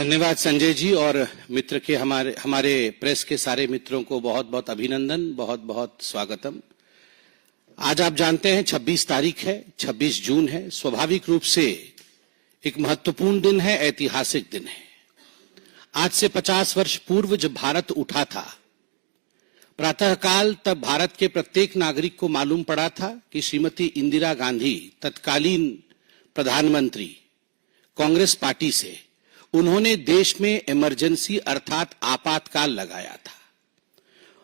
धन्यवाद संजय जी और मित्र के हमारे प्रेस के सारे मित्रों को बहुत बहुत अभिनंदन, बहुत बहुत स्वागतम। आज आप जानते हैं 26 तारीख है, 26 जून है। स्वाभाविक रूप से एक महत्वपूर्ण दिन है, ऐतिहासिक दिन है। आज से 50 वर्ष पूर्व जब भारत उठा था, प्रातःकाल तब भारत के प्रत्येक नागरिक को मालूम पड़ा था कि श्रीमती इंदिरा गांधी तत्कालीन प्रधानमंत्री कांग्रेस पार्टी से उन्होंने देश में इमरजेंसी अर्थात आपातकाल लगाया था।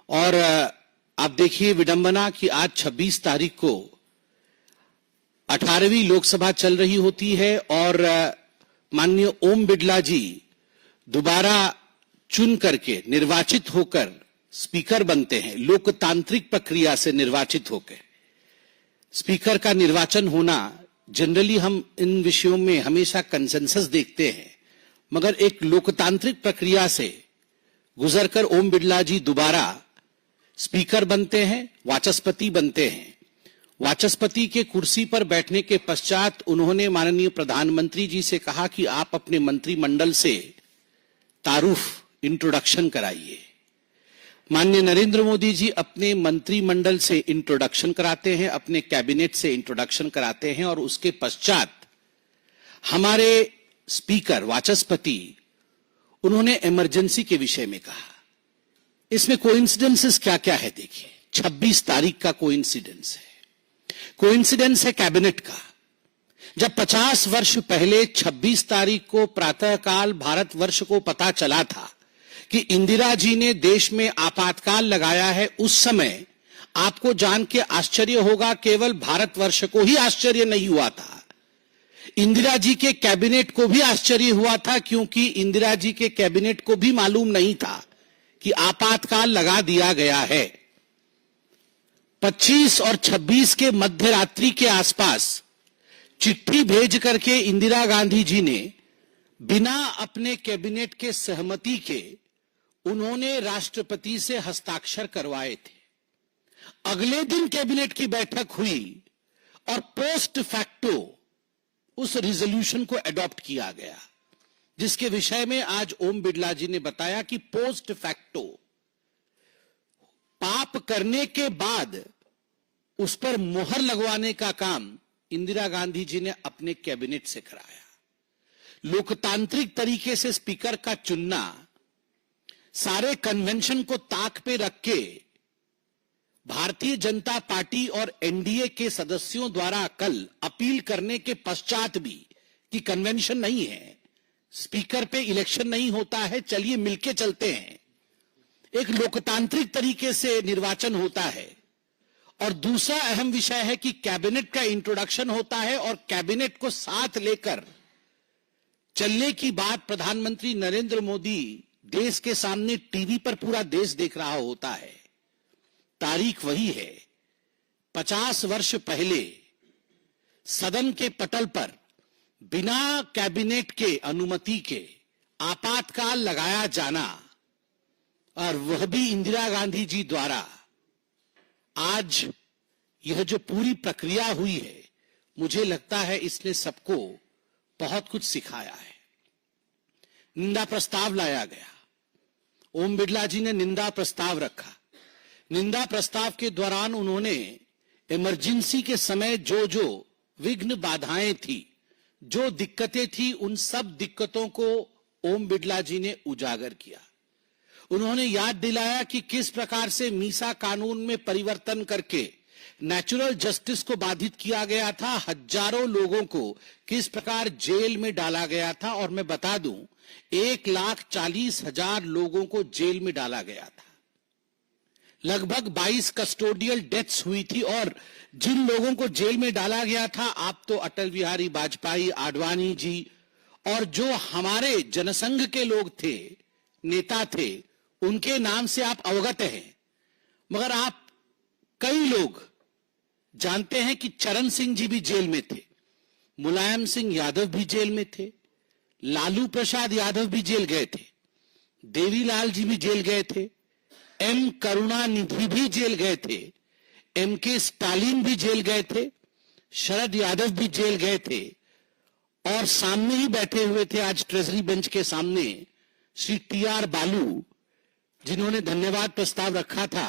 और आप देखिए विडंबना कि आज 26 तारीख को 18वीं लोकसभा चल रही होती है और माननीय ओम बिड़ला जी दोबारा चुन करके निर्वाचित होकर स्पीकर बनते हैं। लोकतांत्रिक प्रक्रिया से निर्वाचित होकर स्पीकर का निर्वाचन होना, जनरली हम इन विषयों में हमेशा कंसेंसस देखते हैं, मगर एक लोकतांत्रिक प्रक्रिया से गुजरकर ओम बिड़ला जी दोबारा स्पीकर बनते हैं, वाचस्पति बनते हैं। वाचस्पति के कुर्सी पर बैठने के पश्चात उन्होंने माननीय प्रधानमंत्री जी से कहा कि आप अपने मंत्रिमंडल से तारुफ इंट्रोडक्शन कराइए। माननीय नरेंद्र मोदी जी अपने मंत्रिमंडल से इंट्रोडक्शन कराते हैं, अपने कैबिनेट से इंट्रोडक्शन कराते हैं और उसके पश्चात हमारे स्पीकर वाचस्पति उन्होंने इमरजेंसी के विषय में कहा। इसमें कोइंसिडेंसेस क्या क्या है देखिए। 26 तारीख का कोइंसिडेंस है कैबिनेट का। जब 50 वर्ष पहले 26 तारीख को प्रातःकाल भारतवर्ष को पता चला था कि इंदिरा जी ने देश में आपातकाल लगाया है, उस समय आपको जान के आश्चर्य होगा, केवल भारतवर्ष को ही आश्चर्य नहीं हुआ था, इंदिरा जी के कैबिनेट को भी आश्चर्य हुआ था, क्योंकि इंदिरा जी के कैबिनेट को भी मालूम नहीं था कि आपातकाल लगा दिया गया है। 25 और 26 के मध्य रात्रि के आसपास चिट्ठी भेज करके इंदिरा गांधी जी ने बिना अपने कैबिनेट के सहमति के उन्होंने राष्ट्रपति से हस्ताक्षर करवाए थे। अगले दिन कैबिनेट की बैठक हुई और पोस्ट फैक्टो उस रिजोल्यूशन को एडॉप्ट किया गया, जिसके विषय में आज ओम बिड़ला जी ने बताया कि पोस्ट फैक्टो पाप करने के बाद उस पर मोहर लगवाने का काम इंदिरा गांधी जी ने अपने कैबिनेट से कराया। लोकतांत्रिक तरीके से स्पीकर का चुनना, सारे कन्वेंशन को ताक पे रख के भारतीय जनता पार्टी और एनडीए के सदस्यों द्वारा कल अपील करने के पश्चात भी कि कन्वेंशन नहीं है, स्पीकर पे इलेक्शन नहीं होता है, चलिए मिलके चलते हैं, एक लोकतांत्रिक तरीके से निर्वाचन होता है। और दूसरा अहम विषय है कि कैबिनेट का इंट्रोडक्शन होता है और कैबिनेट को साथ लेकर चलने की बात प्रधानमंत्री नरेंद्र मोदी देश के सामने टीवी पर पूरा देश देख रहा होता है। तारीख वही है, 50 वर्ष पहले सदन के पटल पर बिना कैबिनेट के अनुमति के आपातकाल लगाया जाना, और वह भी इंदिरा गांधी जी द्वारा। आज यह जो पूरी प्रक्रिया हुई है, मुझे लगता है इसने सबको बहुत कुछ सिखाया है। निंदा प्रस्ताव लाया गया, ओम बिड़ला जी ने निंदा प्रस्ताव रखा। निंदा प्रस्ताव के दौरान उन्होंने इमरजेंसी के समय जो जो विघ्न बाधाएं थी, जो दिक्कतें थी, उन सब दिक्कतों को ओम बिड़ला जी ने उजागर किया। उन्होंने याद दिलाया कि किस प्रकार से मीसा कानून में परिवर्तन करके नेचुरल जस्टिस को बाधित किया गया था, हजारों लोगों को किस प्रकार जेल में डाला गया था। और मैं बता दूं, 1,40,000 लोगों को जेल में डाला गया था, लगभग 22 कस्टोडियल डेथ्स हुई थी। और जिन लोगों को जेल में डाला गया था, आप तो अटल बिहारी वाजपेयी, आडवाणी जी और जो हमारे जनसंघ के लोग थे, नेता थे, उनके नाम से आप अवगत हैं। मगर आप कई लोग जानते हैं कि चरण सिंह जी भी जेल में थे, मुलायम सिंह यादव भी जेल में थे, लालू प्रसाद यादव भी जेल गए थे, देवीलाल जी भी जेल गए थे, एम करुणानिधि भी जेल गए थे, एम के स्टालिन भी जेल गए थे, शरद यादव भी जेल गए थे और सामने ही बैठे हुए थे आज ट्रेजरी बेंच के सामने श्री टी.आर. बालू, जिन्होंने धन्यवाद प्रस्ताव रखा था।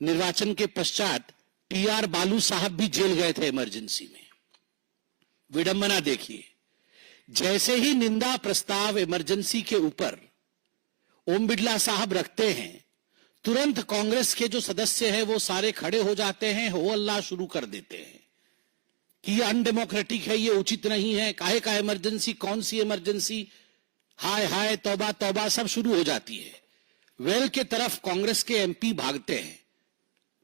निर्वाचन के पश्चात टी.आर. बालू साहब भी जेल गए थे इमरजेंसी में। विडंबना देखिए, जैसे ही निंदा प्रस्ताव इमरजेंसी के ऊपर ओम बिड़ला साहब रखते हैं, तुरंत कांग्रेस के जो सदस्य हैं वो सारे खड़े हो जाते हैं, हो अल्लाह शुरू कर देते हैं कि ये अनडेमोक्रेटिक है, ये उचित नहीं है, काहे का इमरजेंसी, कौन सी इमरजेंसी, हाय हाय, तौबा तौबा, सब शुरू हो जाती है। वेल के तरफ कांग्रेस के एमपी भागते हैं।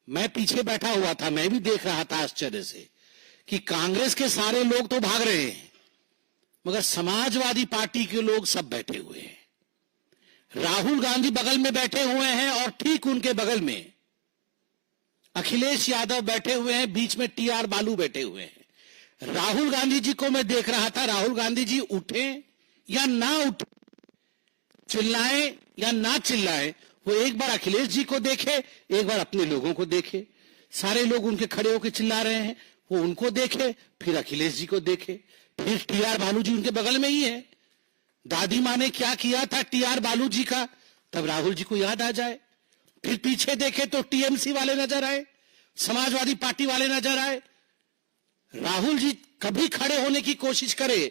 मैं पीछे बैठा हुआ था, मैं भी देख रहा था आश्चर्य से कि कांग्रेस के सारे लोग तो भाग रहे हैं, मगर समाजवादी पार्टी के लोग सब बैठे हुए हैं। राहुल गांधी बगल में बैठे हुए हैं और ठीक उनके बगल में अखिलेश यादव बैठे हुए हैं, बीच में टी.आर. बालू बैठे हुए हैं। राहुल गांधी जी को मैं देख रहा था, राहुल गांधी जी उठे या ना उठे, चिल्लाएं या ना चिल्लाएं, वो एक बार अखिलेश जी को देखे, एक बार अपने लोगों को देखे। सारे लोग उनके खड़े होकर चिल्ला रहे हैं, वो उनको देखे, फिर अखिलेश जी को देखे, फिर टी.आर. बालू जी उनके बगल में ही है। दादी माँ ने क्या किया था टी.आर. बालू जी का, तब राहुल जी को याद आ जाए। फिर पीछे देखे तो टीएमसी वाले नजर आए, समाजवादी पार्टी वाले नजर आए। राहुल जी कभी खड़े होने की कोशिश करे,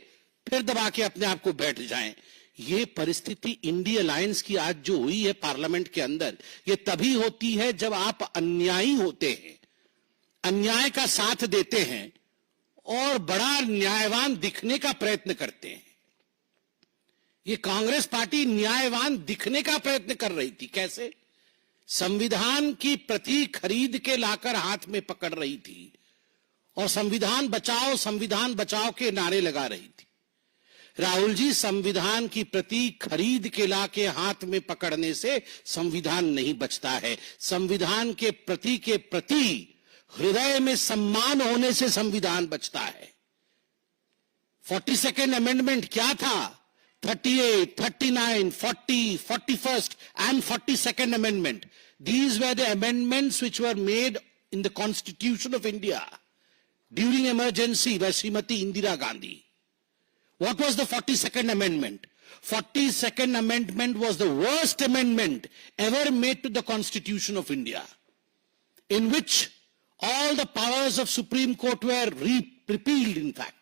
फिर दबा के अपने आप को बैठ जाएं। ये परिस्थिति इंडिया अलायंस की आज जो हुई है पार्लियामेंट के अंदर, ये तभी होती है जब आप अन्यायी होते हैं, अन्याय का साथ देते हैं और बड़ा न्यायवान दिखने का प्रयत्न करते हैं। ये कांग्रेस पार्टी न्यायवान दिखने का प्रयत्न कर रही थी। कैसे? संविधान की प्रति खरीद के लाकर हाथ में पकड़ रही थी और संविधान बचाओ के नारे लगा रही थी। राहुल जी, संविधान की प्रति खरीद के लाके हाथ में पकड़ने से संविधान नहीं बचता है। संविधान के प्रति हृदय में सम्मान होने से संविधान बचता है। 42nd अमेंडमेंट क्या था? 38, 39, 40, 41st and 42nd Amendment. These were the amendments which were made in the Constitution of India during emergency by Srimati Indira Gandhi. What was the 42nd Amendment? 42nd Amendment was the worst amendment ever made to the Constitution of India, in which all the powers of Supreme Court were repealed, in fact.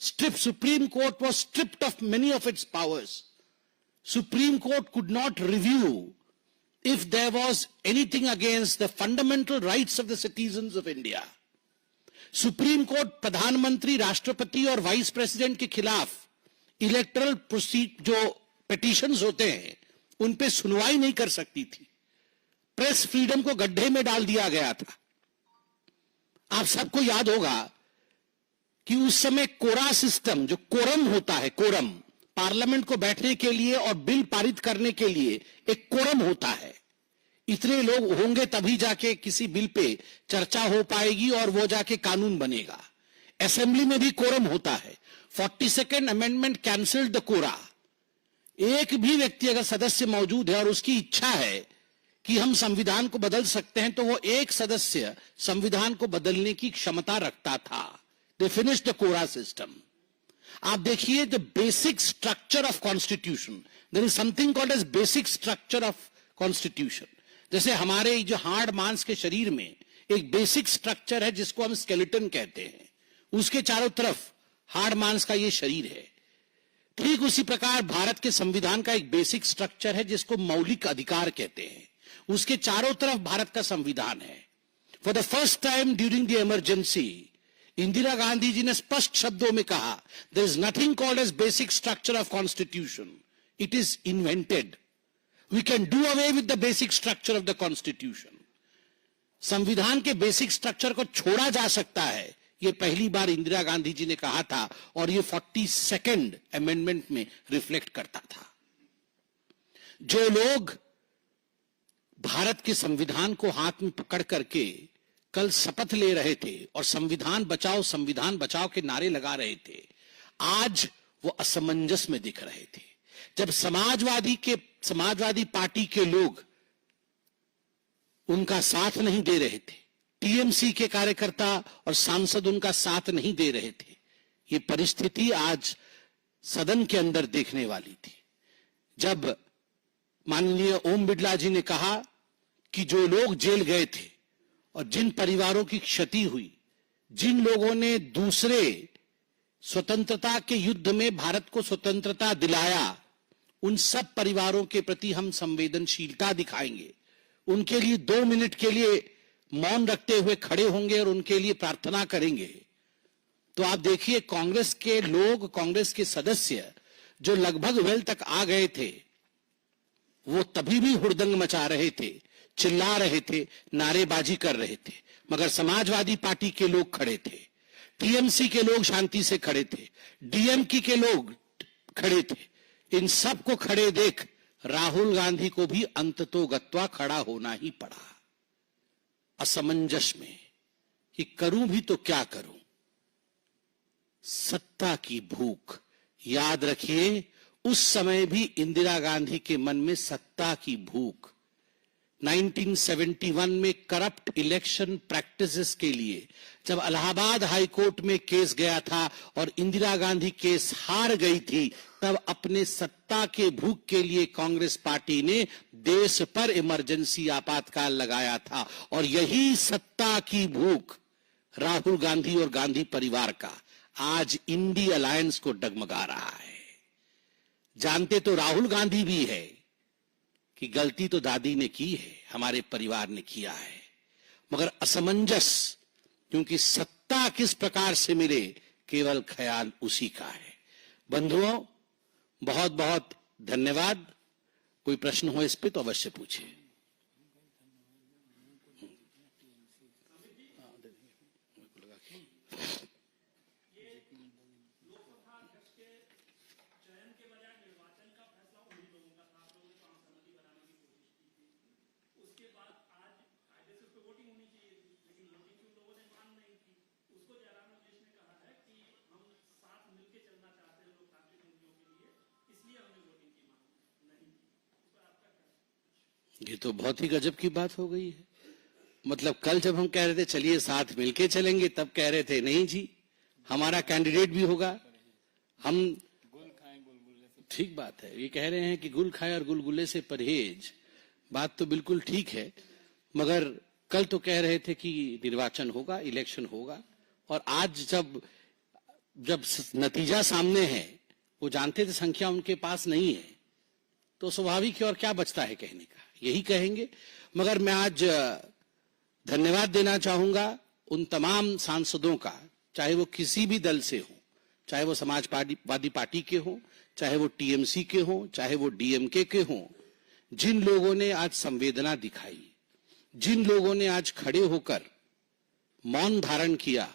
Supreme Court was stripped of many of its powers. Supreme Court could not review if there was anything against the fundamental rights of the citizens of India. Supreme court प्रधानमंत्री, राष्ट्रपति और vice president के खिलाफ electoral जो petitions होते हैं उन पे सुनवाई नहीं कर सकती थी। प्रेस फ्रीडम को गड्ढे में डाल दिया गया था। आप सबको याद होगा कि उस समय कोरा सिस्टम, जो कोरम होता है, कोरम पार्लियामेंट को बैठने के लिए और बिल पारित करने के लिए एक कोरम होता है। इतने लोग होंगे तभी जाके किसी बिल पे चर्चा हो पाएगी और वो जाके कानून बनेगा। असेंबली में भी कोरम होता है। 42nd अमेंडमेंट कैंसल्ड द कोरा। एक भी व्यक्ति अगर सदस्य मौजूद है और उसकी इच्छा है कि हम संविधान को बदल सकते हैं, तो वो एक सदस्य संविधान को बदलने की क्षमता रखता था। They finished the Kora system. आप देखिए, the basic structure of constitution. There is something called as basic structure of constitution. जैसे हमारे जो हार्ड मांस के शरीर में एक बेसिक स्ट्रक्चर है जिसको हम स्केलेटन कहते हैं, उसके चारों तरफ हार्ड मांस का ये शरीर है। ठीक उसी प्रकार भारत के संविधान का एक बेसिक स्ट्रक्चर है जिसको मौलिक अधिकार कहते हैं, उसके चारों तरफ भारत का संविधान है। For the first time during the emergency, Indira Gandhi ji ने स्पष्ट शब्दों में कहा, there is nothing called as basic structure of constitution, it is invented. We can do away with the basic structure of the constitution. संविधान के बेसिक स्ट्रक्चर को छोड़ा जा सकता है, ये पहली बार इंदिरा गांधी जी ने कहा था और ये 42nd अमेंडमेंट में रिफ्लेक्ट करता था। जो लोग भारत के संविधान को हाथ में पकड़ करके कल शपथ ले रहे थे और संविधान बचाओ के नारे लगा रहे थे, आज वो असमंजस में दिख रहे थे। जब समाजवादी पार्टी के लोग उनका साथ नहीं दे रहे थे, टीएमसी के कार्यकर्ता और सांसद उनका साथ नहीं दे रहे थे, ये परिस्थिति आज सदन के अंदर देखने वाली थी, जब माननीय ओम बिड़ला जी ने कहा कि जो लोग जेल गए थे और जिन परिवारों की क्षति हुई, जिन लोगों ने दूसरे स्वतंत्रता के युद्ध में भारत को स्वतंत्रता दिलाया, उन सब परिवारों के प्रति हम संवेदनशीलता दिखाएंगे, उनके लिए 2 मिनट के लिए मौन रखते हुए खड़े होंगे और उनके लिए प्रार्थना करेंगे। तो आप देखिए, कांग्रेस के लोग, कांग्रेस के सदस्य जो लगभग वेल तक आ गए थे, वो तभी भी हुड़दंग मचा रहे थे, चिल्ला रहे थे, नारेबाजी कर रहे थे, मगर समाजवादी पार्टी के लोग खड़े थे, टीएमसी के लोग शांति से खड़े थे, डीएमके के लोग खड़े थे। इन सब को खड़े देख राहुल गांधी को भी अंततोगत्वा खड़ा होना ही पड़ा, असमंजस में कि करूं भी तो क्या करूं। सत्ता की भूख, याद रखिए, उस समय भी इंदिरा गांधी के मन में सत्ता की भूख। 1971 में करप्ट इलेक्शन प्रैक्टिसेस के लिए जब इलाहाबाद हाई कोर्ट में केस गया था और इंदिरा गांधी केस हार गई थी, तब अपने सत्ता के भूख के लिए कांग्रेस पार्टी ने देश पर इमरजेंसी आपातकाल लगाया था। और यही सत्ता की भूख राहुल गांधी और गांधी परिवार का आज इंडी अलायंस को डगमगा रहा है। जानते तो राहुल गांधी भी है कि गलती तो दादी ने की है, हमारे परिवार ने किया है, मगर असमंजस, क्योंकि सत्ता किस प्रकार से मिले केवल ख्याल उसी का है। बंधुओं, बहुत बहुत धन्यवाद। कोई प्रश्न हो इस पे तो अवश्य पूछिए। ये तो बहुत ही गजब की बात हो गई है। मतलब कल जब हम कह रहे थे चलिए साथ मिलके चलेंगे, तब कह रहे थे नहीं जी, हमारा कैंडिडेट भी होगा, हम ठीक बात है। ये कह रहे हैं कि गुल खाए और गुलगुले से परहेज, बात तो बिल्कुल ठीक है, मगर कल तो कह रहे थे कि निर्वाचन होगा, इलेक्शन होगा, और आज जब नतीजा सामने है, वो जानते थे संख्या उनके पास नहीं है, तो स्वाभाविक है, और क्या बचता है कहने का, यही कहेंगे। मगर मैं आज धन्यवाद देना चाहूंगा उन तमाम सांसदों का, चाहे वो किसी भी दल से हो, चाहे वो समाजवादी पार्टी के हो, चाहे वो टीएमसी के हो, चाहे वो डीएमके के हो, जिन लोगों ने आज संवेदना दिखाई, जिन लोगों ने आज खड़े होकर मौन धारण किया,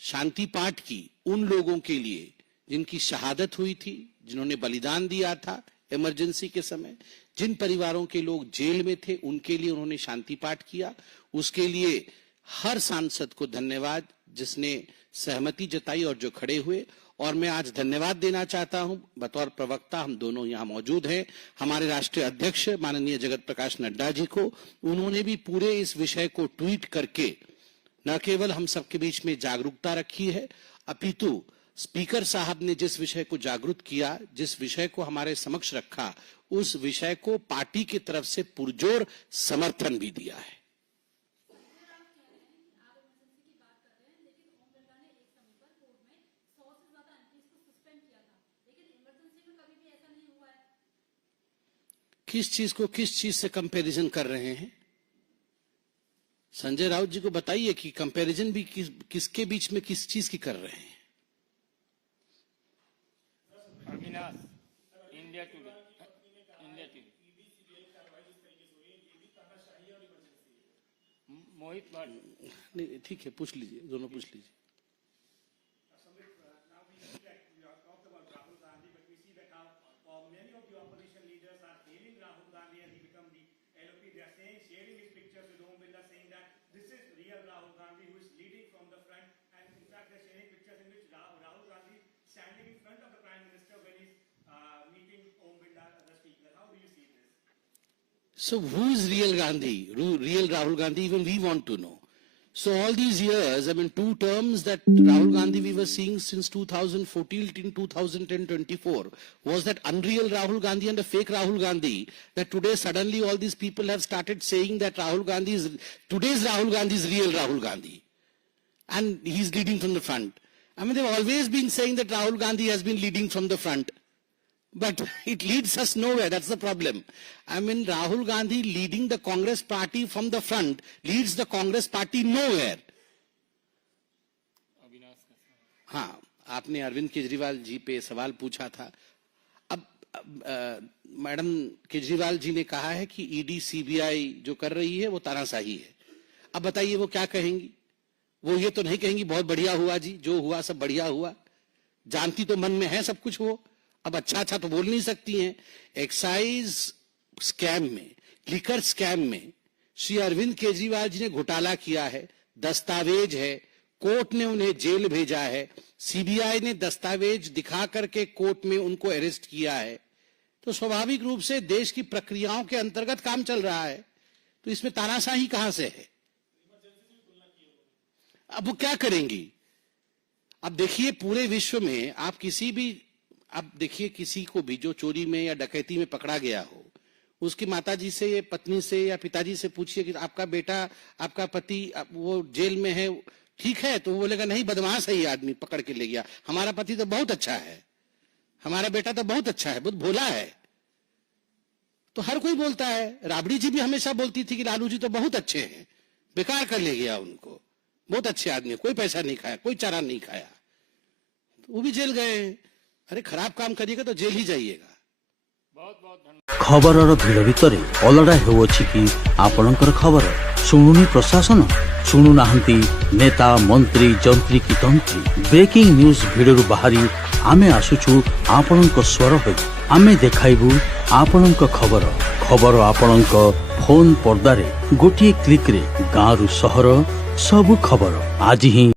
शांति पाठ की, उन लोगों के लिए जिनकी शहादत हुई थी, जिन्होंने बलिदान दिया था इमरजेंसी के समय, जिन परिवारों के लोग जेल में थे, उनके लिए उन्होंने शांति पाठ किया, उसके लिए हर सांसद को धन्यवाद जिसने सहमति जताई और जो खड़े हुए। और मैं आज धन्यवाद देना चाहता हूं बतौर प्रवक्ता, हम दोनों यहां मौजूद हैं, हमारे राष्ट्रीय अध्यक्ष माननीय जगत प्रकाश नड्डा जी को। उन्होंने भी पूरे इस विषय को ट्वीट करके न केवल हम सबके बीच में जागरूकता रखी है, अपितु स्पीकर साहब ने जिस विषय को जागरूक किया, जिस विषय को हमारे समक्ष रखा, उस विषय को पार्टी की तरफ से पुरजोर समर्थन भी दिया है। किस चीज से कंपैरिजन कर रहे हैं? संजय राउत जी को बताइए कि कंपैरिजन भी किसके बीच में किस चीज की कर रहे हैं? इंडिया टुडे मोहित नहीं, ठीक है, पूछ लीजिए, दोनों पूछ लीजिए। So who is real Gandhi? Real Rahul Gandhi? Even we want to know. So all these years, I mean, 2 terms that Rahul Gandhi we were seeing since 2014 till 2024 was that unreal Rahul Gandhi and a fake Rahul Gandhi, that today suddenly all these people have started saying that today's Rahul Gandhi is real Rahul Gandhi. And he's leading from the front. I mean, they've always been saying that Rahul Gandhi has been leading from the front. But it leads us nowhere. That's the problem. I mean, Rahul Gandhi leading the Congress party from the front leads the Congress party nowhere. हाँ, आपने अरविंद केजरीवाल जी पे सवाल पूछा था. अब madam Kejriwal ji ने कहा है कि ईडी सीबीआई जो कर रही है वो तानाशाही है. अब बताइए वो क्या कहेंगी? वो ये तो नहीं कहेंगी बहुत बढ़िया हुआ जी, जो हुआ सब बढ़िया हुआ. जानती तो मन में है सब कुछ वो. अब अच्छा अच्छा तो बोल नहीं सकती हैं. एक्साइज स्कैम में, लिकर स्कैम में श्री अरविंद केजरीवाल जी ने घोटाला किया है. दस्तावेज है, कोर्ट ने उन्हें जेल भेजा है. सीबीआई ने दस्तावेज दिखा करके कोर्ट में उनको अरेस्ट किया है. तो स्वाभाविक रूप से देश की प्रक्रियाओं के अंतर्गत काम चल रहा है. तो इसमें तानाशाही कहां से है? अब वो क्या करेंगी? अब देखिए पूरे विश्व में आप किसी भी, अब देखिए किसी को भी जो चोरी में या डकैती में पकड़ा गया हो, उसकी माताजी से या पत्नी से या पिताजी से पूछिए कि आपका बेटा, आपका पति वो जेल में है, ठीक है? तो वो बोलेगा नहीं, बदमाश है ये आदमी, पकड़ के ले गया. हमारा पति तो बहुत अच्छा है, हमारा बेटा तो बहुत अच्छा है, बहुत भोला है. तो हर कोई बोलता है. राबड़ी जी भी हमेशा बोलती थी कि लालू जी तो बहुत अच्छे हैं, बेकार कर ले गया उनको, बहुत अच्छे आदमी, कोई पैसा नहीं खाया, कोई चारा नहीं खाया. वो भी जेल गए. अरे खराब काम करिएगा तो जेल ही जाइएगा. खबरर भिड़ भितर अलड़ा हेउछि कि आपणकर खबर शुणुनी प्रशासन, शुणु नाहंती नेता मंत्री जंत्री की तंत्री. ब्रेकिंग न्यूज भिडरू बाहरी आमे आसुछु आपणक स्वर होई. आमे देखाइबु आपणक खबर. खबर आपणक फोन पर्दारे गोटिए क्लिक रे गाँरु सहर सबु खबर आज ही